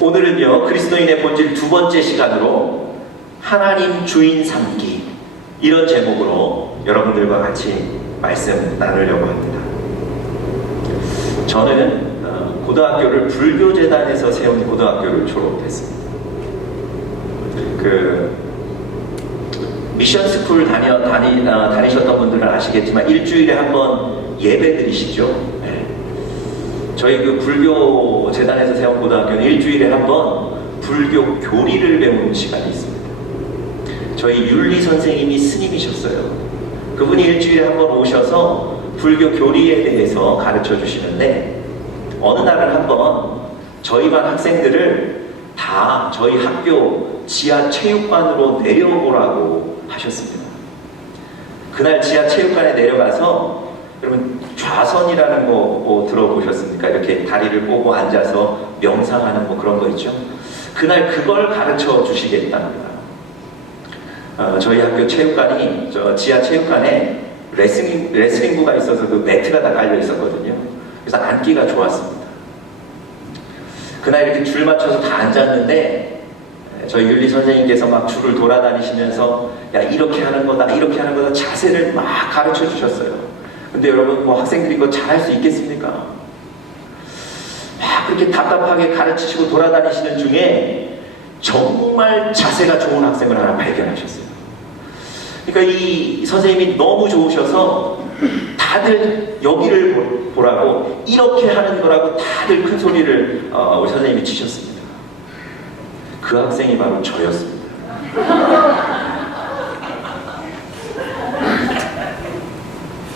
오늘은요, 그리스도인의 본질 두 번째 시간으로 하나님 주인 삼기, 이런 제목으로 여러분들과 같이 말씀 나누려고 합니다. 저는 고등학교를 불교재단에서 세운 고등학교를 졸업했습니다. 미션스쿨 다니셨던 분들은 아시겠지만 일주일에 한 번 예배 드리시죠. 네. 저희 불교재단에서 세운 고등학교는 일주일에 한 번 불교 교리를 배우는 시간이 있습니다. 저희 윤리 선생님이 스님이셨어요. 그분이 일주일에 한 번 오셔서 불교 교리에 대해서 가르쳐 주시는데, 어느 날은 한번 저희 반 학생들을 다 저희 학교 지하 체육관으로 내려오라고 하셨습니다. 그날 지하 체육관에 내려가서, 여러분 좌선이라는 거 들어보셨습니까? 이렇게 다리를 꼬고 앉아서 명상하는 그런 거 있죠? 그날 그걸 가르쳐 주시겠답니다. 저희 학교 체육관이 지하 체육관에 레슬링부가 있어서 그 매트가 다 깔려 있었거든요. 그래서 앉기가 좋았습니다. 그날 이렇게 줄 맞춰서 다 앉았는데, 저희 윤리 선생님께서 막 줄을 돌아다니시면서 야, 이렇게 하는 거다, 이렇게 하는 거다, 자세를 막 가르쳐 주셨어요. 근데 여러분, 학생들이 이거 잘할 수 있겠습니까? 막 그렇게 답답하게 가르치시고 돌아다니시는 중에 정말 자세가 좋은 학생을 하나 발견하셨어요. 그러니까 이 선생님이 너무 좋으셔서 다들 여기를 보라고, 이렇게 하는 거라고 다들 큰 소리를 우리 선생님이 치셨습니다. 그 학생이 바로 저였습니다.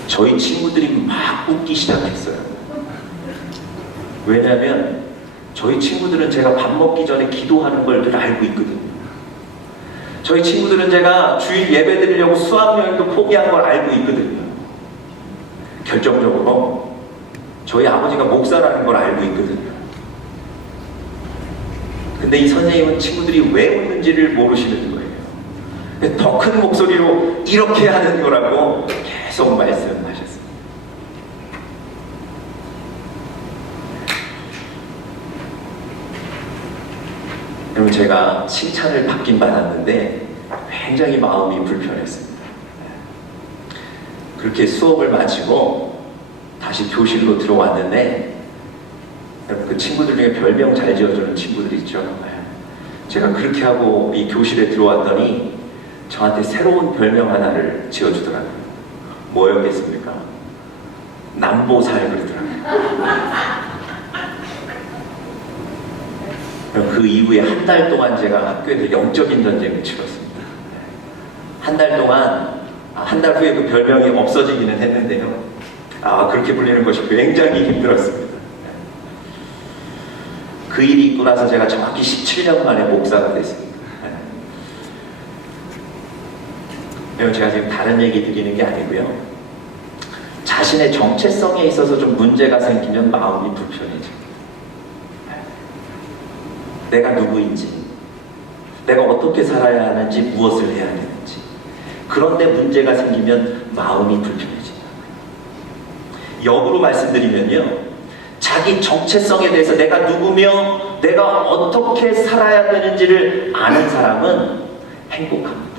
저희 친구들이 막 웃기 시작했어요. 왜냐하면 저희 친구들은 제가 밥 먹기 전에 기도하는 걸 늘 알고 있거든요. 저희 친구들은 제가 주일 예배 드리려고 수학여행도 포기한 걸 알고 있거든요. 결정적으로 저희 아버지가 목사라는 걸 알고 있거든요. 근데 이 선생님은 친구들이 왜 웃는지를 모르시는 거예요. 더 큰 목소리로 이렇게 하는 거라고 계속 말씀하셨습니다. 그럼 제가 칭찬을 받긴 받았는데 굉장히 마음이 불편했습니다. 그렇게 수업을 마치고 다시 교실로 들어왔는데, 그 친구들 중에 별명 잘 지어주는 친구들 있죠. 제가 그렇게 하고 이 교실에 들어왔더니 저한테 새로운 별명 하나를 지어주더라고요. 뭐였겠습니까? 남보살 그러더라고요. 그 이후에 한 달 동안 제가 학교에서 영적인 전쟁을 치렀습니다. 한 달 동안, 한 달 후에 그 별명이 없어지기는 했는데요. 그렇게 불리는 것이 굉장히 힘들었습니다. 그 일이 있고 나서 제가 정확히 17년 만에 목사가 됐습니다. 제가 지금 다른 얘기 드리는 게 아니고요. 자신의 정체성에 있어서 좀 문제가 생기면 마음이 불편해집니다. 내가 누구인지, 내가 어떻게 살아야 하는지, 무엇을 해야 되는지, 그런데 문제가 생기면 마음이 불편해진다. 역으로 말씀드리면요, 자기 정체성에 대해서 내가 누구며 내가 어떻게 살아야 되는지를 아는 사람은 행복합니다.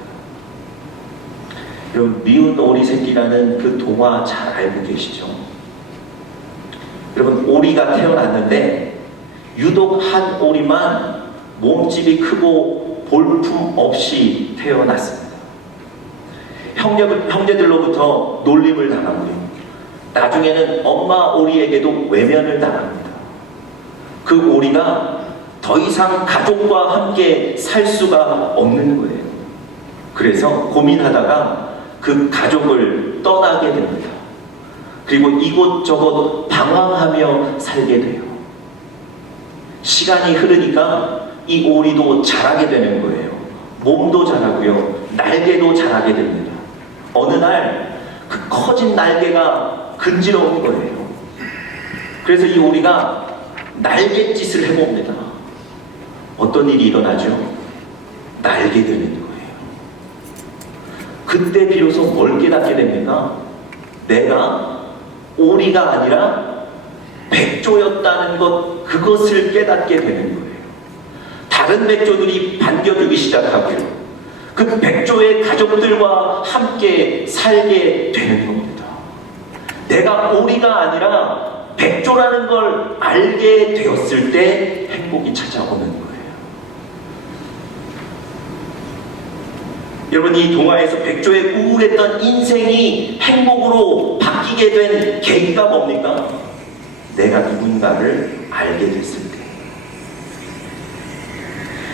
여러분, 미운 오리 새끼라는 그 동화 잘 알고 계시죠? 여러분, 오리가 태어났는데 유독 한 오리만 몸집이 크고 볼품 없이 태어났습니다. 형제들로부터 놀림을 당하고요. 나중에는 엄마 오리에게도 외면을 당합니다. 그 오리가 더 이상 가족과 함께 살 수가 없는 거예요. 그래서 고민하다가 그 가족을 떠나게 됩니다. 그리고 이곳저곳 방황하며 살게 돼요. 시간이 흐르니까 이 오리도 자라게 되는 거예요. 몸도 자라고요, 날개도 자라게 됩니다. 어느 날 그 커진 날개가 근지러운 거예요. 그래서 이 오리가 날갯짓을 해봅니다. 어떤 일이 일어나죠? 날게 되는 거예요. 그때 비로소 뭘 깨닫게 됩니까? 내가 오리가 아니라 백조였다는 것, 그것을 깨닫게 되는 거예요. 다른 백조들이 반겨주기 시작하고요. 그 백조의 가족들과 함께 살게 되는 겁니다. 내가 오리가 아니라 백조라는 걸 알게 되었을 때 행복이 찾아오는 거예요. 여러분, 이 동화에서 백조의 우울했던 인생이 행복으로 바뀌게 된 계기가 뭡니까? 내가 누군가를 알게 됐을 때.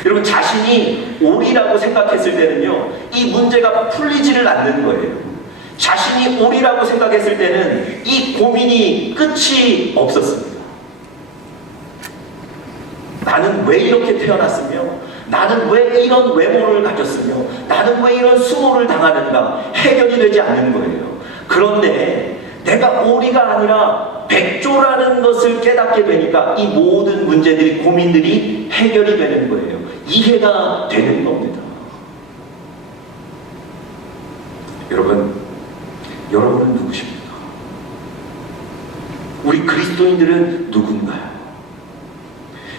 여러분, 자신이 오리라고 생각했을 때는요, 이 문제가 풀리지를 않는 거예요. 자신이 오리라고 생각했을 때는 이 고민이 끝이 없었습니다. 나는 왜 이렇게 태어났으며, 나는 왜 이런 외모를 가졌으며, 나는 왜 이런 수모를 당하는가 해결이 되지 않는 거예요. 그런데 내가 오리가 아니라 백조라는 것을 깨닫게 되니까 이 모든 문제들이, 고민들이 해결이 되는 거예요. 이해가 되는 겁니다. 여러분은 누구십니까? 우리 그리스도인들은 누군가요?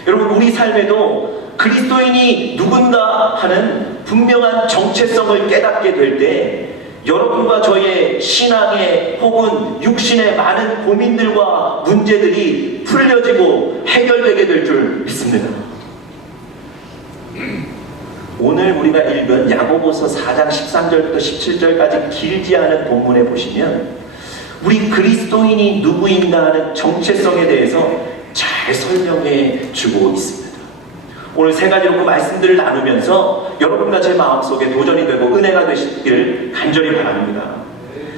여러분, 우리 삶에도 그리스도인이 누군가 하는 분명한 정체성을 깨닫게 될 때 여러분과 저의 신앙의 혹은 육신의 많은 고민들과 문제들이 풀려지고 해결되게 될 줄 믿습니다. 오늘 우리가 읽은 야고보서 4장 13절부터 17절까지 길지 않은 본문에 보시면 우리 그리스도인이 누구인가 하는 정체성에 대해서 잘 설명해 주고 있습니다. 오늘 세 가지로 그 말씀들을 나누면서 여러분과 제 마음속에 도전이 되고 은혜가 되시길 간절히 바랍니다.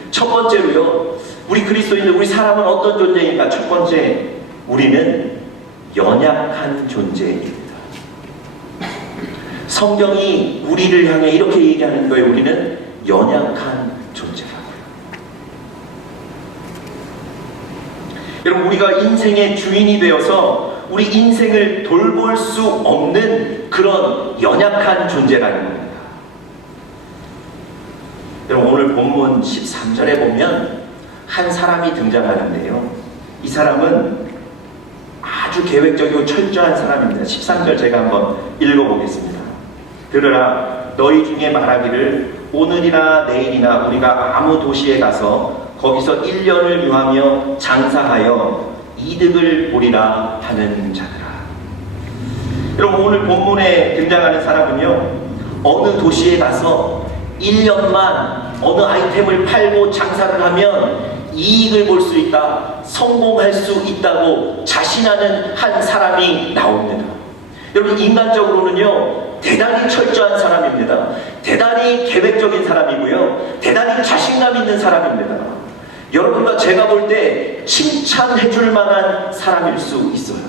첫 번째로요, 우리 그리스도인들, 우리 사람은 어떤 존재인가? 첫 번째, 우리는 연약한 존재입니다. 성경이 우리를 향해 이렇게 얘기하는 거예요. 우리는 연약한 존재라고요. 여러분, 우리가 인생의 주인이 되어서 우리 인생을 돌볼 수 없는 그런 연약한 존재라는 겁니다. 여러분, 오늘 본문 13절에 보면 한 사람이 등장하는데요. 이 사람은 아주 계획적이고 철저한 사람입니다. 13절 제가 한번 읽어보겠습니다. 들으라, 너희 중에 말하기를 오늘이나 내일이나 우리가 아무 도시에 가서 거기서 1년을 유하며 장사하여 이득을 보리라 하는 자들아. 여러분, 오늘 본문에 등장하는 사람은요, 어느 도시에 가서 1년만 어느 아이템을 팔고 장사를 하면 이익을 볼 수 있다, 성공할 수 있다고 자신하는 한 사람이 나옵니다. 여러분, 인간적으로는요, 대단히 철저한 사람입니다. 대단히 계획적인 사람이고요, 대단히 자신감 있는 사람입니다. 여러분과 제가 볼 때 칭찬해 줄 만한 사람일 수 있어요.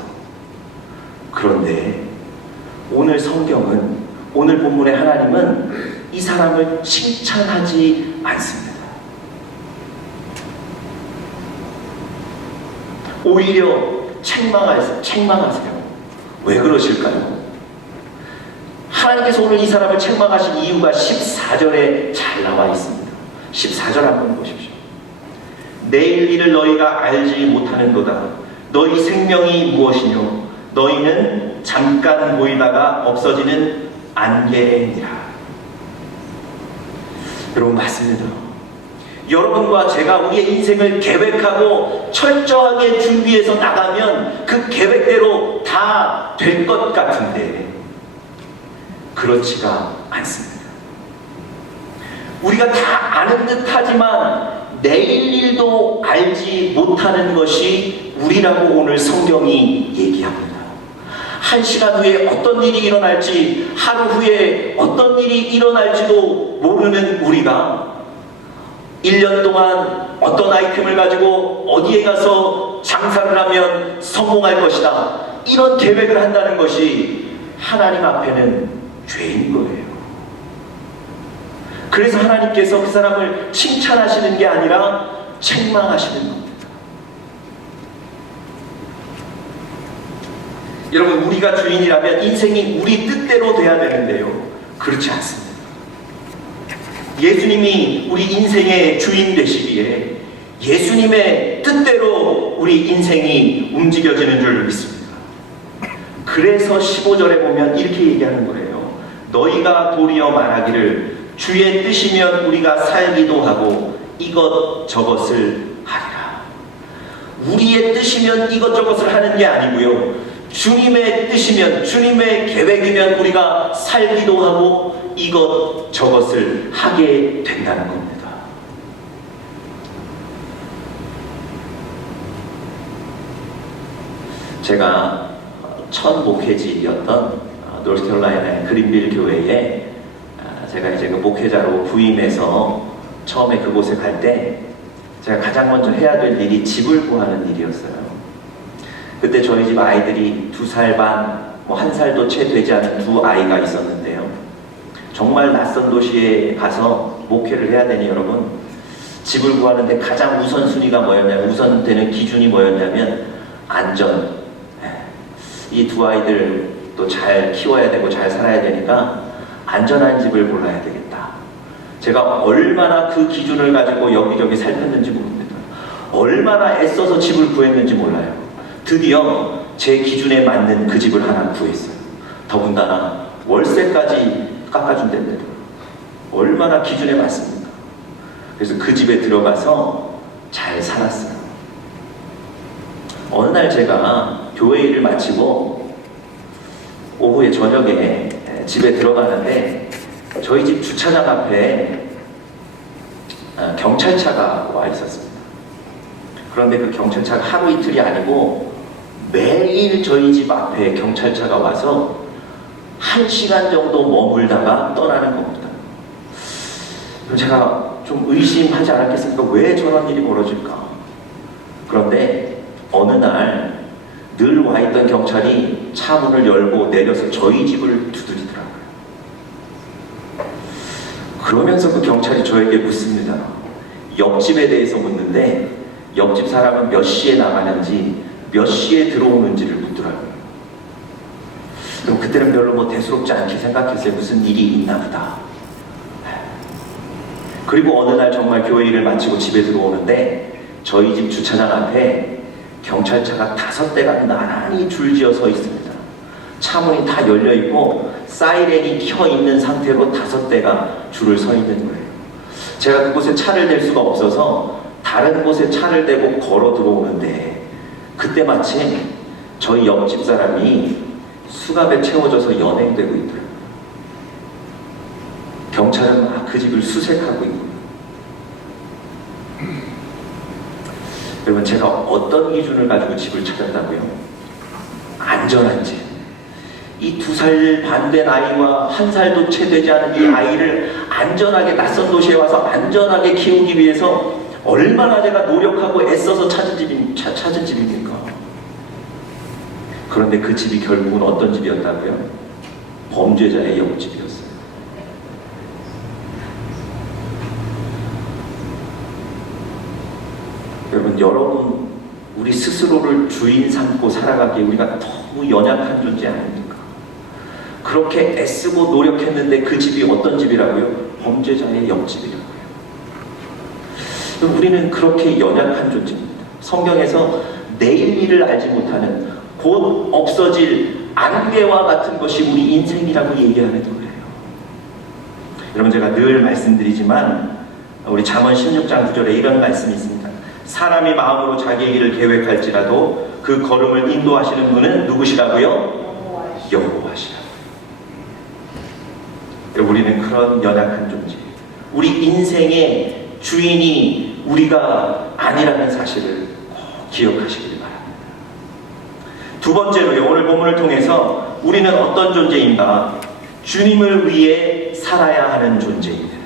그런데 오늘 성경은, 오늘 본문의 하나님은 이 사람을 칭찬하지 않습니다. 오히려 책망하세요. 왜 그러실까요? 하나님께서 오늘 이 사람을 책망하신 이유가 14절에 잘 나와 있습니다. 14절 한번 보십시오. 내일 일을 너희가 알지 못하는도다. 너희 생명이 무엇이뇨? 너희는 잠깐 보이다가 없어지는 안개니라. 여러분, 맞습니다. 여러분과 제가 우리의 인생을 계획하고 철저하게 준비해서 나가면 그 계획대로 다 될 것 같은데 그렇지가 않습니다. 우리가 다 아는 듯 하지만 내일 일도 알지 못하는 것이 우리라고 오늘 성경이 얘기합니다. 한 시간 후에 어떤 일이 일어날지, 하루 후에 어떤 일이 일어날지도 모르는 우리가 1년 동안 어떤 아이템을 가지고 어디에 가서 장사를 하면 성공할 것이다, 이런 계획을 한다는 것이 하나님 앞에는 죄인 거예요. 그래서 하나님께서 그 사람을 칭찬하시는 게 아니라 책망하시는 겁니다. 여러분, 우리가 주인이라면 인생이 우리 뜻대로 돼야 되는데요, 그렇지 않습니다. 예수님이 우리 인생의 주인 되시기에 예수님의 뜻대로 우리 인생이 움직여지는 줄 믿습니다. 그래서 15절에 보면 이렇게 얘기하는 거예요. 너희가 도리어 말하기를 주의 뜻이면 우리가 살기도 하고 이것저것을 하리라. 우리의 뜻이면 이것저것을 하는 게 아니고요. 주님의 뜻이면, 주님의 계획이면 우리가 살기도 하고 이것저것을 하게 된다는 겁니다. 제가 첫 목회지였던 노스캐롤라이나의 그린빌 교회에 제가 이제 그 목회자로 부임해서 처음에 그곳에 갈 때 제가 가장 먼저 해야 될 일이 집을 구하는 일이었어요. 그때 저희 집 아이들이 2살 반, 뭐 1살도 채 되지 않은 두 아이가 있었는데요. 정말 낯선 도시에 가서 목회를 해야 되니 여러분, 집을 구하는데 가장 우선순위가 뭐였냐면, 우선되는 기준이 뭐였냐면 안전. 이 두 아이들 또 잘 키워야 되고 잘 살아야 되니까 안전한 집을 골라야 되겠다. 제가 얼마나 그 기준을 가지고 여기저기 살폈는지 모릅니다. 얼마나 애써서 집을 구했는지 몰라요. 드디어 제 기준에 맞는 그 집을 하나 구했어요. 더군다나 월세까지 깎아준다는데도 얼마나 기준에 맞습니까? 그래서 그 집에 들어가서 잘 살았어요. 어느 날 제가 교회 일을 마치고 오후에 저녁에 집에 들어가는데 저희 집 주차장 앞에 경찰차가 와 있었습니다. 그런데 그 경찰차가 하루 이틀이 아니고 매일 저희 집 앞에 경찰차가 와서 1시간 정도 머물다가 떠나는 겁니다. 그럼 제가 좀 의심하지 않았겠습니까? 왜 저런 일이 벌어질까? 그런데 어느 날 늘 와 있던 경찰이 차 문을 열고 내려서 저희 집을 두드리더라고요. 그러면서 그 경찰이 저에게 묻습니다. 옆집에 대해서 묻는데 옆집 사람은 몇 시에 나가는지 몇 시에 들어오는지를 묻더라고요. 그럼 그때는 별로 뭐 대수롭지 않게 생각했어요. 무슨 일이 있나 보다. 그리고 어느 날 정말 교회 일을 마치고 집에 들어오는데 저희 집 주차장 앞에 경찰차가 5대가 나란히 줄지어 서 있습니다. 차문이 다 열려있고 사이렌이 켜있는 상태로 5대가 줄을 서 있는 거예요. 제가 그곳에 차를 댈 수가 없어서 다른 곳에 차를 대고 걸어 들어오는데 그때 마침 저희 옆집 사람이 수갑에 채워져서 연행되고 있더라고요. 경찰은 막 그 집을 수색하고 있고. 여러분, 제가 어떤 기준을 가지고 집을 찾았다고요? 안전한 집. 이 2살 반 된 아이와 1살도 채 되지 않은 이 아이를 안전하게 낯선 도시에 와서 안전하게 키우기 위해서 얼마나 제가 노력하고 애써서 찾은 집입니까? 그런데 그 집이 결국은 어떤 집이었다고요? 범죄자의 옆집이었어요. 여러분, 우리 스스로를 주인 삼고 살아가기에 우리가 너무 연약한 존재 아닙니까? 그렇게 애쓰고 노력했는데 그 집이 어떤 집이라고요? 범죄자의 옆집이라고요. 우리는 그렇게 연약한 존재입니다. 성경에서 내일 일을 알지 못하는 곧 없어질 안개와 같은 것이 우리 인생이라고 얘기하는 거예요. 여러분, 제가 늘 말씀드리지만 우리 잠언 16장 9절에 이런 말씀이 있습니다. 사람이 마음으로 자기의 길을 계획할지라도 그 걸음을 인도하시는 분은 누구시라고요? 여호와시라. 우리는 그런 연약한 존재, 우리 인생의 주인이 우리가 아니라는 사실을 꼭 기억하시길 바랍니다. 두 번째로요, 오늘 본문을 통해서 우리는 어떤 존재인가? 주님을 위해 살아야 하는 존재입니다.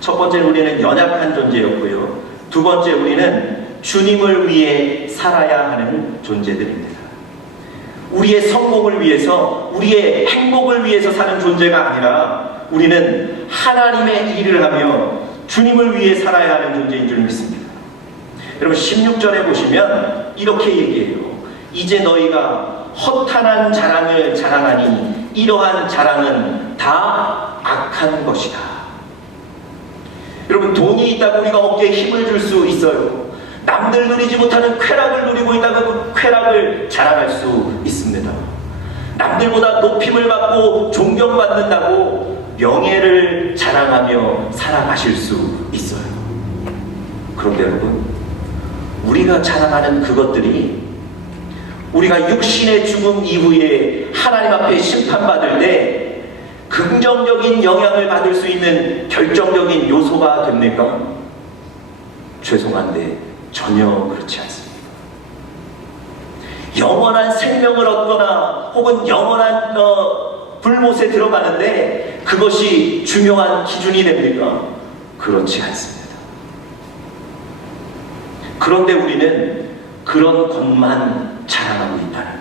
첫 번째는 우리는 연약한 존재였고요. 두 번째, 우리는 주님을 위해 살아야 하는 존재들입니다. 우리의 성공을 위해서, 우리의 행복을 위해서 사는 존재가 아니라 우리는 하나님의 일을 하며 주님을 위해 살아야 하는 존재인 줄 믿습니다. 여러분, 16절에 보시면 이렇게 얘기해요. 이제 너희가 허탄한 자랑을 자랑하니 이러한 자랑은 다 악한 것이다. 여러분, 돈이 있다고 우리가 어깨에 힘을 줄 수 있어요. 남들 누리지 못하는 쾌락을 누리고 있다고 그 쾌락을 자랑할 수 있습니다. 남들보다 높임을 받고 존경받는다고 명예를 자랑하며 살아가실 수 있어요. 그런데 여러분, 우리가 자랑하는 그것들이 우리가 육신의 죽음 이후에 하나님 앞에 심판받을 때 긍정적인 영향을 받을 수 있는 결정적인 요소가 됩니까? 죄송한데 전혀 그렇지 않습니다. 영원한 생명을 얻거나 혹은 영원한 불못에 들어가는데 그것이 중요한 기준이 됩니까? 그렇지 않습니다. 그런데 우리는 그런 것만 자랑하고 있다는 거예요.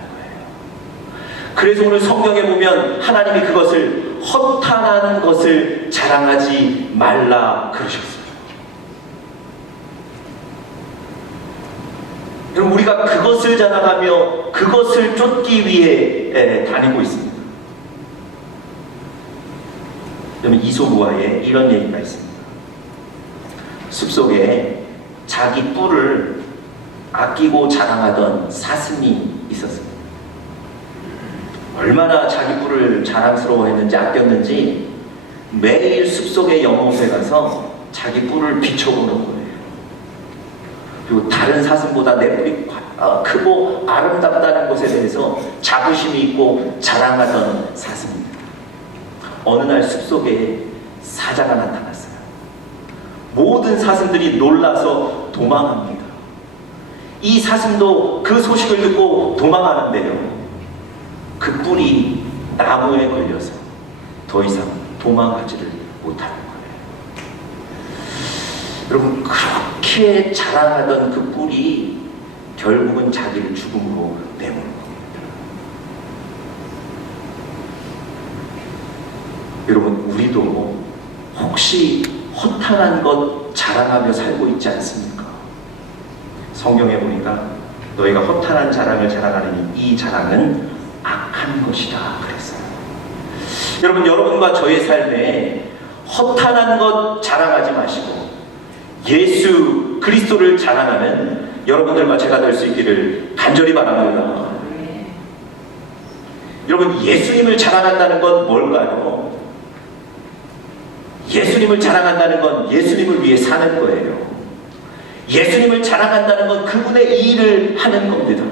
그래서 오늘 성경에 보면 하나님이 그것을 허탄한 것을 자랑하지 말라 그러셨어요. 그럼 우리가 그것을 자랑하며 그것을 쫓기 위해 다니고 있습니다. 그러면 이솝우화에 이런 얘기가 있습니다. 숲속에 자기 뿔을 아끼고 자랑하던 사슴이 있었습니다. 얼마나 자기 뿔을 자랑스러워했는지 아꼈는지 매일 숲속의 연못에 가서 자기 뿔을 비춰보는 거예요. 그리고 다른 사슴보다 내 뿔이 크고 아름답다는 것에 대해서 자부심이 있고 자랑하던 사슴입니다. 어느 날 숲속에 사자가 나타났어요. 모든 사슴들이 놀라서 도망합니다. 이 사슴도 그 소식을 듣고 도망하는데요, 그 뿔이 나무에 걸려서 더 이상 도망가지를 못하는 거예요. 여러분, 그렇게 자랑하던 그 뿔이 결국은 자기를 죽음으로 내모는 겁니다. 여러분, 우리도 혹시 허탄한 것 자랑하며 살고 있지 않습니까? 성경에 보니까 너희가 허탄한 자랑을 자랑하니 이 자랑은 악한 것이다 그랬어요. 여러분, 여러분과 저의 삶에 허탄한 것 자랑하지 마시고 예수 그리스도를 자랑하는 여러분들과 제가 될 수 있기를 간절히 바랍니다. 여러분, 예수님을 자랑한다는 건 뭘까요? 예수님을 자랑한다는 건 예수님을 위해 사는 거예요. 예수님을 자랑한다는 건 그분의 일을 하는 겁니다.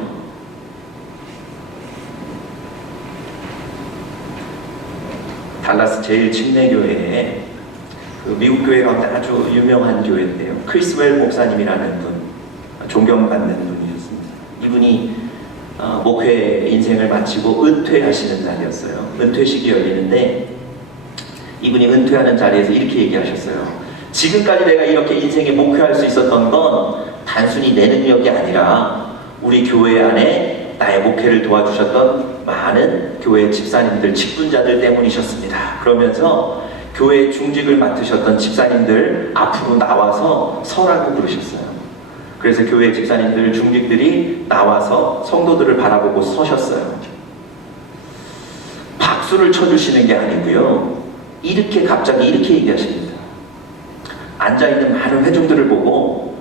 달라스 제1침례교회에 그 미국 교회 가운데 아주 유명한 교회인데요, 크리스웰 목사님이라는 분, 존경받는 분이었습니다. 이분이 목회 인생을 마치고 은퇴하시는 날이었어요. 은퇴식이 열리는데 이분이 은퇴하는 자리에서 이렇게 얘기하셨어요. 지금까지 내가 이렇게 인생에 목회할 수 있었던 건 단순히 내 능력이 아니라 우리 교회 안에 나의 목회를 도와주셨던 많은 교회 집사님들, 직분자들 때문이셨습니다. 그러면서 교회 중직을 맡으셨던 집사님들 앞으로 나와서 서라고 부르셨어요. 그래서 교회 집사님들, 중직들이 나와서 성도들을 바라보고 서셨어요. 박수를 쳐주시는 게 아니고요, 이렇게 갑자기 이렇게 얘기하십니다. 앉아있는 많은 회중들을 보고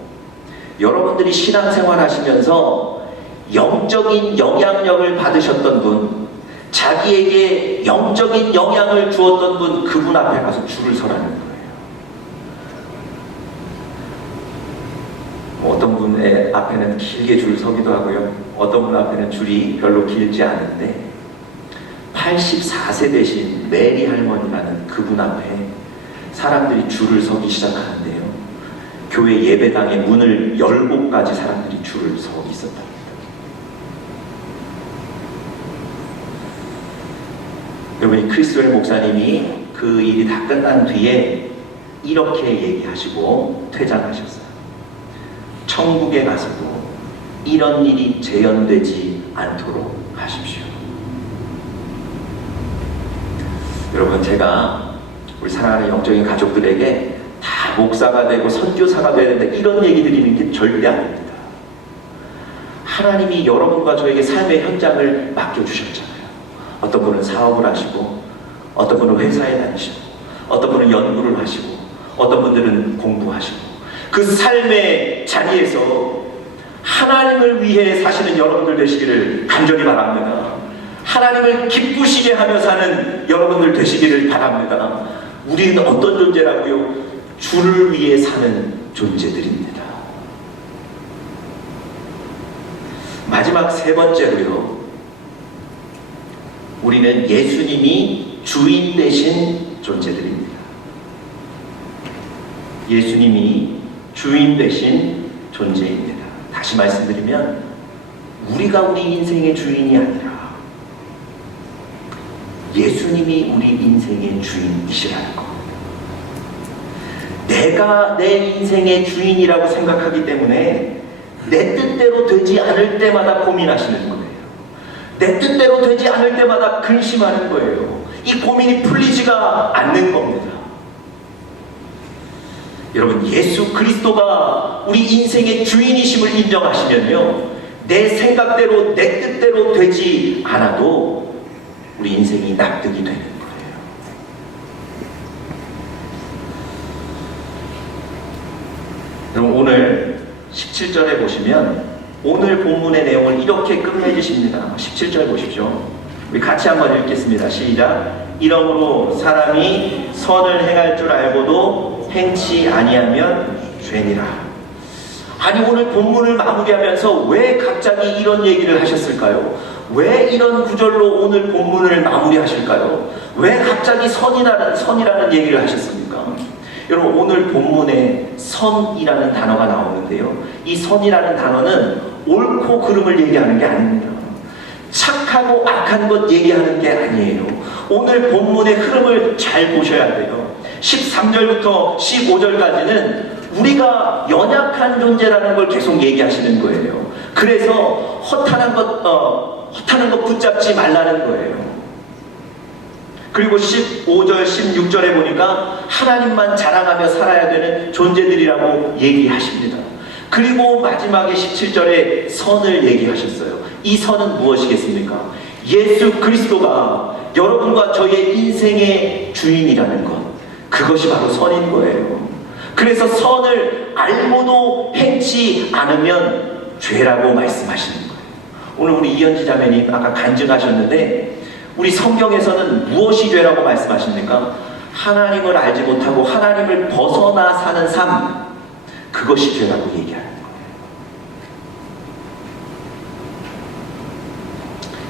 여러분들이 신앙생활 하시면서 영적인 영향력을 받으셨던 분, 자기에게 영적인 영향을 주었던 분, 그분 앞에 가서 줄을 서라는 거예요. 어떤 분의 앞에는 길게 줄 서기도 하고요, 어떤 분 앞에는 줄이 별로 길지 않은데 84세 되신 메리 할머니라는 그분 앞에 사람들이 줄을 서기 시작하는데요, 교회 예배당의 문을 열고까지 사람들이 줄을 서 있었답니다. 여러분이 크리스웰 목사님이 그 일이 다 끝난 뒤에 이렇게 얘기하시고 퇴장하셨어요. 천국에 가서도 이런 일이 재현되지 않도록 하십시오. 여러분, 제가 우리 사랑하는 영적인 가족들에게 다 목사가 되고 선교사가 되는데 이런 얘기 드리는 게 절대 아닙니다. 하나님이 여러분과 저에게 삶의 현장을 맡겨주셨잖아요. 어떤 분은 사업을 하시고, 어떤 분은 회사에 다니시고, 어떤 분은 연구를 하시고, 어떤 분들은 공부하시고, 그 삶의 자리에서 하나님을 위해 사시는 여러분들 되시기를 간절히 바랍니다. 하나님을 기쁘시게 하며 사는 여러분들 되시기를 바랍니다. 우리는 어떤 존재라고요? 주를 위해 사는 존재들입니다. 마지막 세 번째로요, 우리는 예수님이 주인 되신 존재들입니다. 예수님이 주인 되신 존재입니다. 다시 말씀드리면 우리가 우리 인생의 주인이 아니라 예수님이 우리 인생의 주인이시라는 것. 내가 내 인생의 주인이라고 생각하기 때문에 내 뜻대로 되지 않을 때마다 고민하시는 거예요. 내 뜻대로 되지 않을 때마다 근심하는 거예요. 이 고민이 풀리지가 않는 겁니다. 여러분, 예수 그리스도가 우리 인생의 주인이심을 인정하시면요, 내 생각대로 내 뜻대로 되지 않아도 우리 인생이 납득이 되는 거예요. 여러분, 오늘 17절에 보시면 오늘 본문의 내용을 이렇게 끝내주십니다. 17절 보십시오. 우리 같이 한번 읽겠습니다. 시작. 이러므로 사람이 선을 행할 줄 알고도 행치 아니하면 죄니라. 아니, 오늘 본문을 마무리하면서 왜 갑자기 이런 얘기를 하셨을까요? 왜 이런 구절로 오늘 본문을 마무리하실까요? 왜 갑자기 선이라는 얘기를 하셨습니까? 여러분, 오늘 본문에 선이라는 단어가 나오는데요, 이 선이라는 단어는 옳고 그름을 얘기하는 게 아닙니다. 착하고 악한 것 얘기하는 게 아니에요. 오늘 본문의 흐름을 잘 보셔야 돼요. 13절부터 15절까지는 우리가 연약한 존재라는 걸 계속 얘기하시는 거예요. 그래서 허탄한 것 붙잡지 말라는 거예요. 그리고 15절, 16절에 보니까 하나님만 자랑하며 살아야 되는 존재들이라고 얘기하십니다. 그리고 마지막에 17절에 선을 얘기하셨어요. 이 선은 무엇이겠습니까? 예수 그리스도가 여러분과 저의 인생의 주인이라는 것, 그것이 바로 선인 거예요. 그래서 선을 알고도 행치 않으면 죄라고 말씀하시는 거예요. 오늘 우리 이현지 자매님 아까 간증하셨는데, 우리 성경에서는 무엇이 죄라고 말씀하십니까? 하나님을 알지 못하고 하나님을 벗어나 사는 삶, 그것이 죄라고 얘기하는 거예요.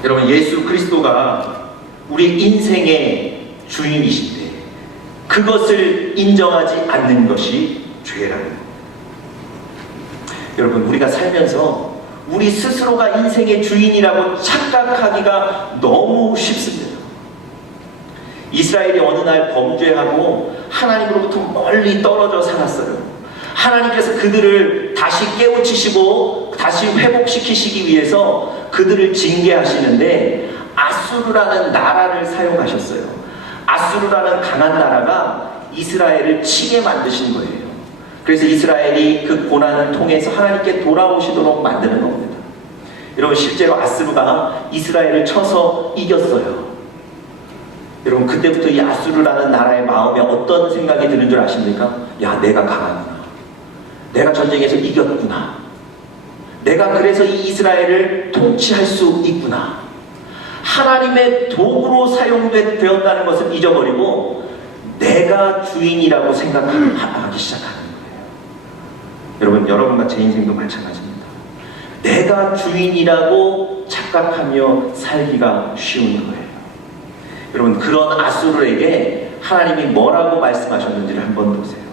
여러분, 예수 그리스도가 우리 인생의 주인이신데 그것을 인정하지 않는 것이 죄라는 거예요. 여러분, 우리가 살면서 우리 스스로가 인생의 주인이라고 착각하기가 너무 쉽습니다. 이스라엘이 어느 날 범죄하고 하나님으로부터 멀리 떨어져 살았어요. 하나님께서 그들을 다시 깨우치시고 다시 회복시키시기 위해서 그들을 징계하시는데 아수르라는 나라를 사용하셨어요. 아수르라는 강한 나라가 이스라엘을 치게 만드신 거예요. 그래서 이스라엘이 그 고난을 통해서 하나님께 돌아오시도록 만드는 겁니다. 여러분, 실제로 아수르가 이스라엘을 쳐서 이겼어요. 여러분, 그때부터 이 아수르라는 나라의 마음에 어떤 생각이 드는 줄 아십니까? 야, 내가 강하구나. 내가 전쟁에서 이겼구나. 내가 그래서 이 이스라엘을 통치할 수 있구나. 하나님의 도구로 사용되었다는 것을 잊어버리고 내가 주인이라고 생각하기 시작하는 거예요. 여러분, 여러분과 제 인생도 마찬가지입니다. 내가 주인이라고 착각하며 살기가 쉬운 거예요. 여러분, 그런 아수르에게 하나님이 뭐라고 말씀하셨는지를 한번 보세요.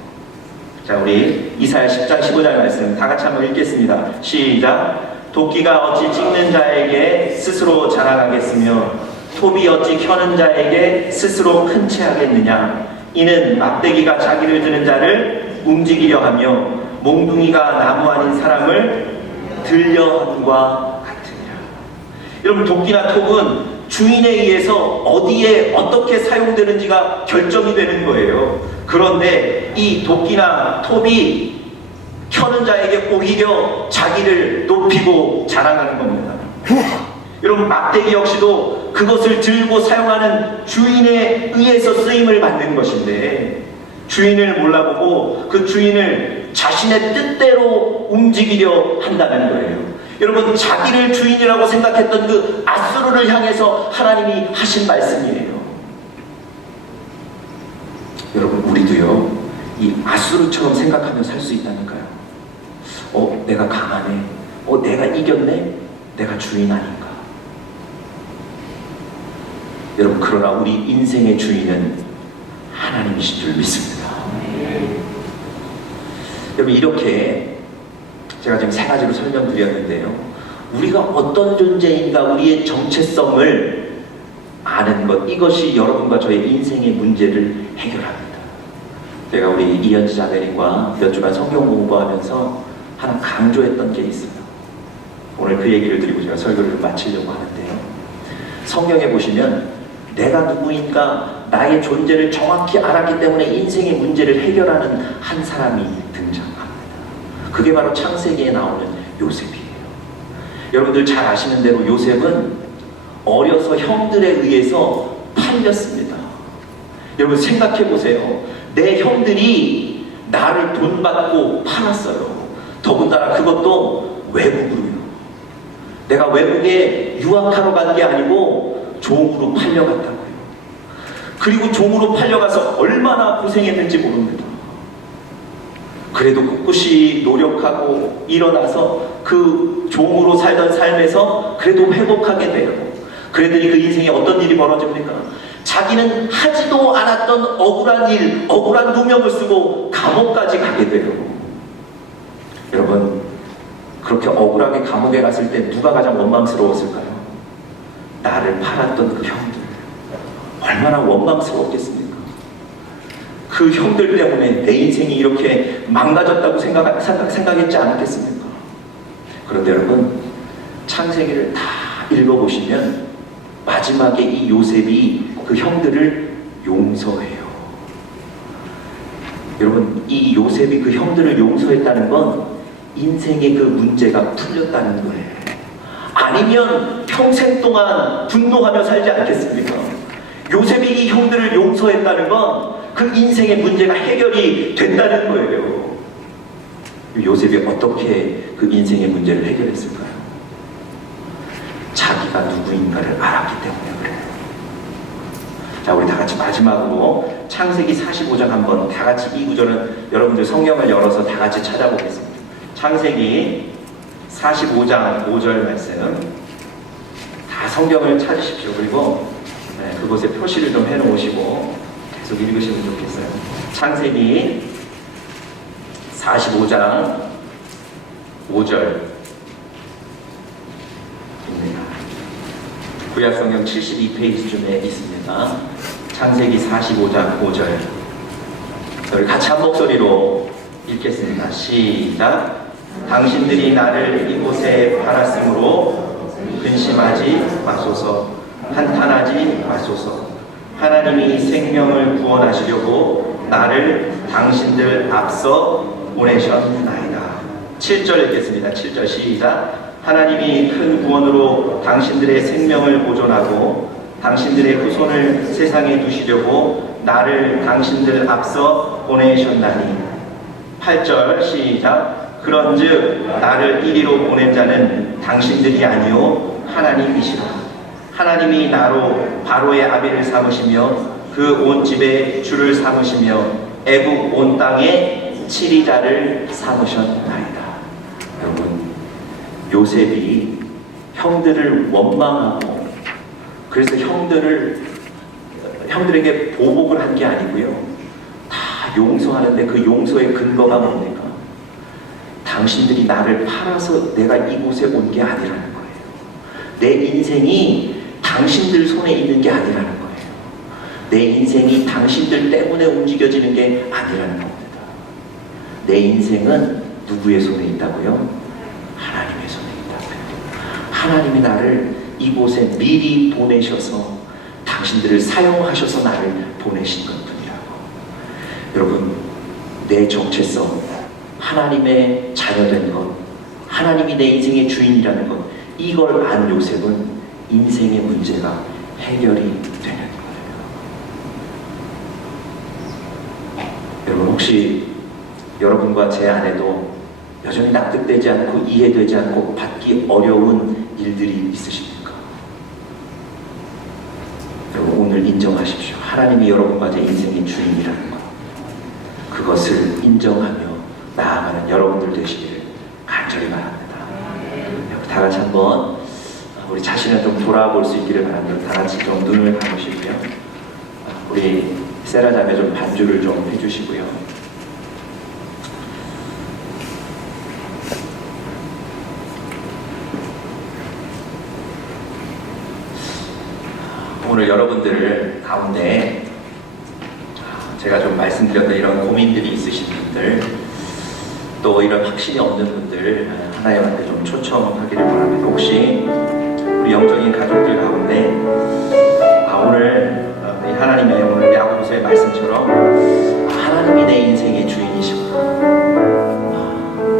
자, 우리 이사야 10장 15절 말씀 다 같이 한번 읽겠습니다. 시작. 도끼가 어찌 찍는 자에게 스스로 자라가겠으며 톱이 어찌 켜는 자에게 스스로 큰 채 하겠느냐. 이는 막대기가 자기를 드는 자를 움직이려 하며 몽둥이가 나무 아닌 사람을 들려 함과 같으니라. 여러분, 도끼나 톱은 주인에 의해서 어디에 어떻게 사용되는지가 결정이 되는 거예요. 그런데 이 도끼나 톱이 켜는 자에게 오히려 자기를 높이고 자랑하는 겁니다. 여러분, 막대기 역시도 그것을 들고 사용하는 주인에 의해서 쓰임을 받는 것인데 주인을 몰라보고 그 주인을 자신의 뜻대로 움직이려 한다는 거예요. 여러분, 자기를 주인이라고 생각했던 그 아수르를 향해서 하나님이 하신 말씀이에요. 여러분, 우리도요, 이 아수르처럼 생각하며 살 수 있다니까요. 내가 강하네. 내가 이겼네. 내가 주인 아닌가. 여러분, 그러나 우리 인생의 주인은 하나님이신 줄 믿습니다. 여러분, 이렇게 제가 지금 세 가지로 설명드렸는데요, 우리가 어떤 존재인가, 우리의 정체성을 아는 것, 이것이 여러분과 저의 인생의 문제를 해결합니다. 제가 우리 이현지 자매님과 몇 주간 성경 공부하면서 하나 강조했던 게 있어요. 오늘 그 얘기를 드리고 제가 설교를 마치려고 하는데요, 성경에 보시면 내가 누구인가, 나의 존재를 정확히 알았기 때문에 인생의 문제를 해결하는 한 사람이 등장합니다. 그게 바로 창세기에 나오는 요셉이에요. 여러분들 잘 아시는 대로 요셉은 어려서 형들에 의해서 팔렸습니다. 여러분, 생각해 보세요. 내 형들이 나를 돈 받고 팔았어요. 더군다나 그것도 외국으로요. 내가 외국에 유학하러 간 게 아니고 종으로 팔려갔다고요. 그리고 종으로 팔려가서 얼마나 고생했는지 모릅니다. 그래도 꿋꿋이 노력하고 일어나서 그 종으로 살던 삶에서 그래도 회복하게 돼요. 그랬더니 그 인생에 어떤 일이 벌어집니까? 자기는 하지도 않았던 억울한 일, 억울한 누명을 쓰고 감옥까지 가게 돼요. 여러분, 그렇게 억울하게 감옥에 갔을 때 누가 가장 원망스러웠을까요? 나를 팔았던 그 형들. 얼마나 원망스러웠겠습니까? 그 형들 때문에 내 인생이 이렇게 망가졌다고 생각했지 않았겠습니까? 그런데 여러분, 창세기를 다 읽어보시면 마지막에 이 요셉이 그 형들을 용서해요. 여러분, 이 요셉이 그 형들을 용서했다는 건 인생의 그 문제가 풀렸다는 거예요. 아니면 평생 동안 분노하며 살지 않겠습니까? 요셉이 이 형들을 용서했다는 건 그 인생의 문제가 해결이 된다는 거예요. 요셉이 어떻게 그 인생의 문제를 해결했을까요? 자기가 누구인가를 알았기 때문에 그래요. 자, 우리 다 같이 마지막으로 창세기 45장 한번 다 같이 이 구절은 여러분들 성경을 열어서 다 같이 찾아보겠습니다. 창세기 45장 5절 말씀 다 성경을 찾으십시오. 그리고 그곳에 표시를 좀 해놓으시고 계속 읽으시면 좋겠어요. 창세기 45장 5절입니다. 구약성경 72페이지쯤에 있습니다. 창세기 45장 5절. 우리 같이 한 목소리로 읽겠습니다. 시작. 당신들이 나를 이곳에 팔았으므로 근심하지 마소서, 한탄하지 마소서. 하나님이 생명을 구원하시려고 나를 당신들 앞서 보내셨나이다. 7절 읽겠습니다. 7절 시작. 하나님이 큰 구원으로 당신들의 생명을 보존하고 당신들의 후손을 세상에 두시려고 나를 당신들 앞서 보내셨나니. 8절 시작. 그런즉 나를 이리로 보낸 자는 당신들이 아니요 하나님이시라. 하나님이 나로 바로의 아비를 삼으시며 그 온 집에 주를 삼으시며 애국 온 땅에 치리자를 삼으셨나이다. 여러분, 요셉이 형들을 원망하고 그래서 형들에게 보복을 한 게 아니고요, 다 용서하는데 그 용서의 근거가 뭡니까? 당신들이 나를 팔아서 내가 이곳에 온 게 아니라는 거예요. 내 인생이 당신들 손에 있는 게 아니라는 거예요. 내 인생이 당신들 때문에 움직여지는 게 아니라는 겁니다. 내 인생은 누구의 손에 있다고요? 하나님의 손에 있다고요. 하나님이 나를 이곳에 미리 보내셔서 당신들을 사용하셔서 나를 보내신 것뿐이라고. 여러분, 내 정체성, 하나님의 자녀된 것, 하나님이 내 인생의 주인이라는 것, 이걸 안 요셉은 인생의 문제가 해결이 되는 거예요. 여러분, 혹시 여러분과 제 안에도 여전히 납득되지 않고 이해되지 않고 받기 어려운 일들이 있으십니까? 여러분, 오늘 인정하십시오. 하나님이 여러분과 제 인생의 주인이라는 것, 그것을 인정하며 나아가는 여러분들 되시기를 간절히 바랍니다. 다 같이 한번 우리 자신을 좀 돌아볼 수 있기를 바랍니다. 다 같이 좀 눈을 감으시고요. 우리 세라 자매 좀 반주를 좀 해주시고요. 오늘 여러분들 가운데 제가 좀 말씀드렸던 이런 고민들이 있으신 분들, 또 이런 확신이 없는 분들 하나님한테 좀 초청하기를 바랍니다. 혹시 우리 영적인 가족들 가운데 오늘 하나님의 오늘 야고보서의 말씀처럼 하나님이 내 인생의 주인이시구나,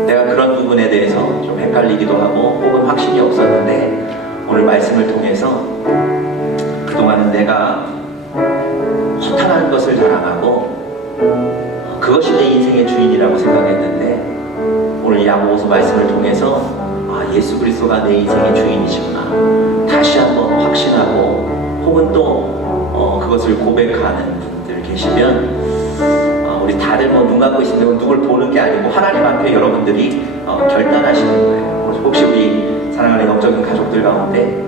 내가 그런 부분에 대해서 좀 헷갈리기도 하고 혹은 확신이 없었는데 오늘 말씀을 통해서 그동안은 내가 허탄한 것을 자랑하고 그것이 내 인생의 주인이라고 생각했는데 오늘 야고보서 말씀을 통해서 예수 그리스도가 내 인생의 주인이시구나 다시 한번 확신하고 혹은 또 그것을 고백하는 분들 계시면 우리 다들 눈 감고 있으면 누굴 보는 게 아니고 하나님 앞에 여러분들이 결단하시는 거예요. 혹시 우리 사랑하는 영적인 가족들 가운데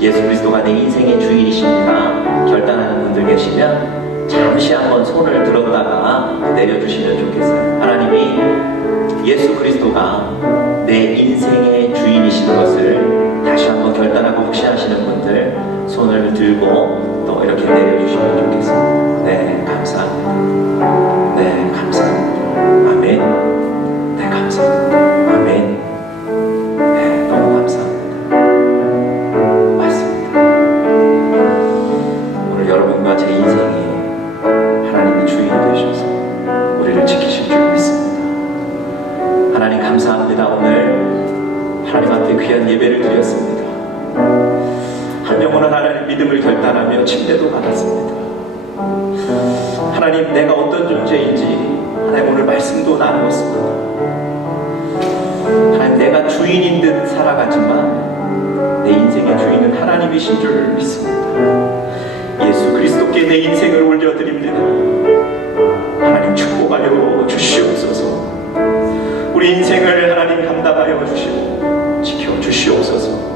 예수 그리스도가 내 인생의 주인이십니다 결단하는 분들 계시면 잠시 한번 손을 들었다가 내려주시면 좋겠어요. 하나님이 예수 그리스도가 내 인생의 주인이신 것을 다시 한번 결단하고 확신하시는 분들 손을 들고 또 이렇게 내려주시면 좋겠습니다. 네, 감사합니다. 네, 감사합니다. 아멘. 네, 감사합니다. 아멘. 네, 너무 감사합니다. 맞습니다. 오늘 여러분과 제 인생에 하나님이 주인이 되셔서 우리를 지키실 줄 믿습니다. 하나님 감사합니다. 오늘 하나님 앞에 귀한 예배를 드렸습니다. 한 영혼은 하나님 믿음을 결단하며 침례도 받았습니다. 하나님 내가 어떤 존재인지 하나님 오늘 말씀도 나누었습니다. 하나님 내가 주인인 듯 살아가지만 내 인생의 주인은 하나님이신 줄 믿습니다. 예수 그리스도께 내 인생을 올려드립니다. 하나님 축복하여 주시옵소서. 우리 인생을 하나님 감당하여 주시고 지켜주시옵소서.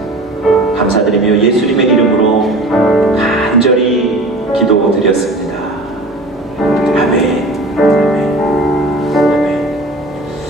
감사드리며 예수님의 이름으로 간절히 기도드렸습니다.